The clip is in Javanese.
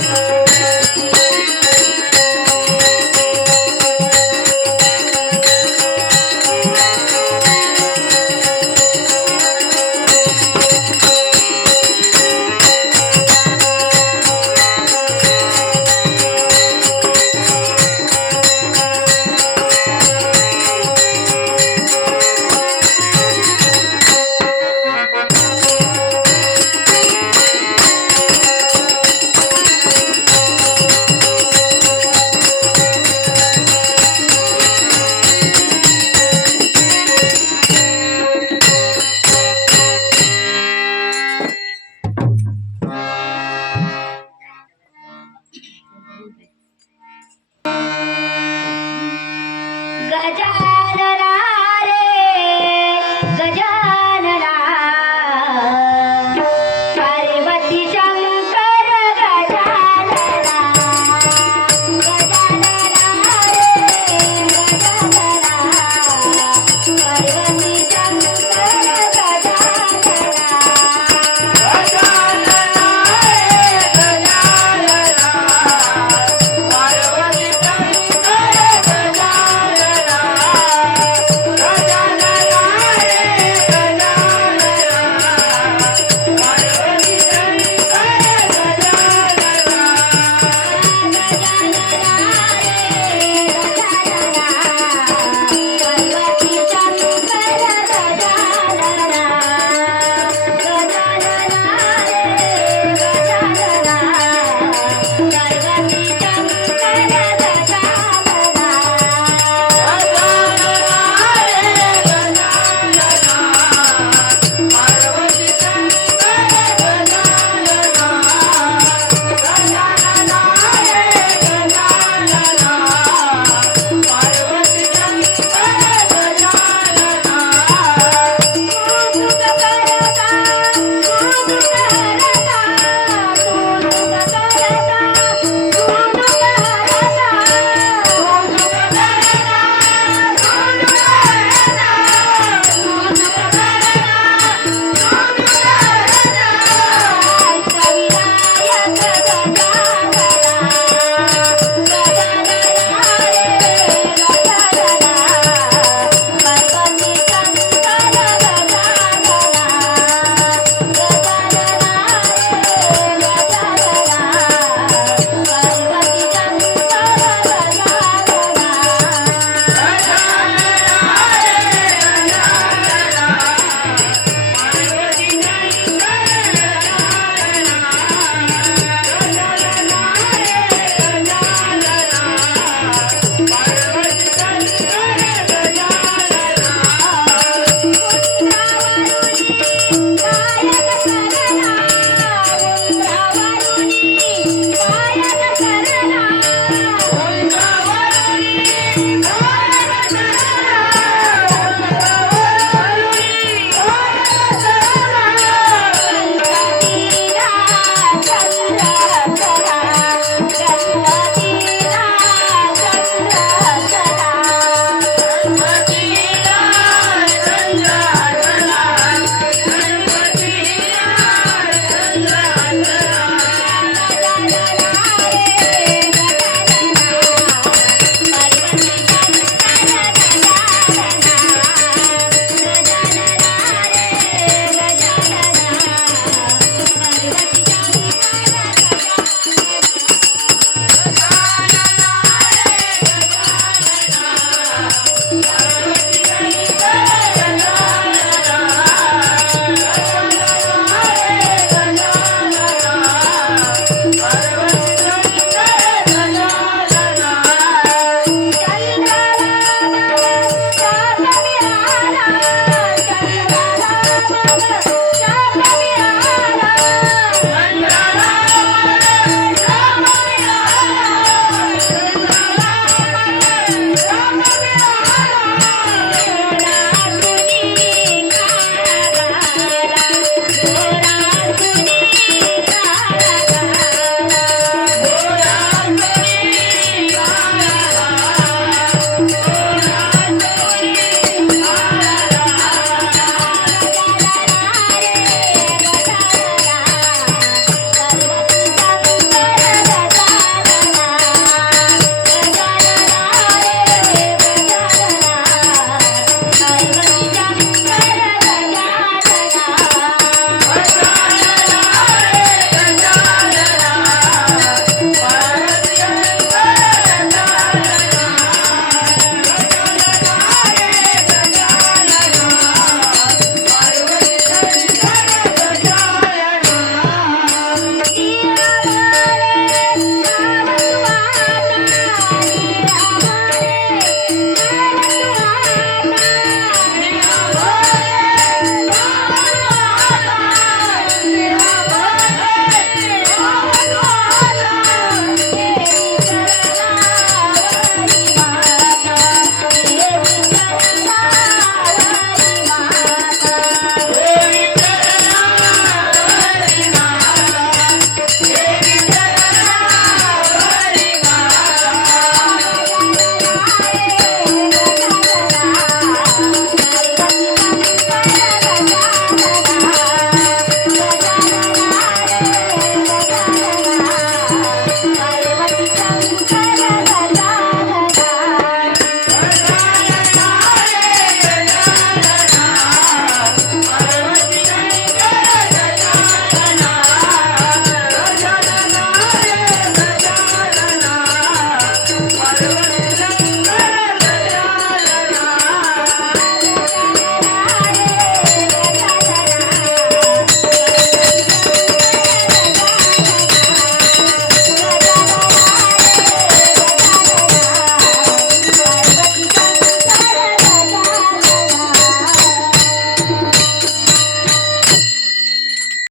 Thank you.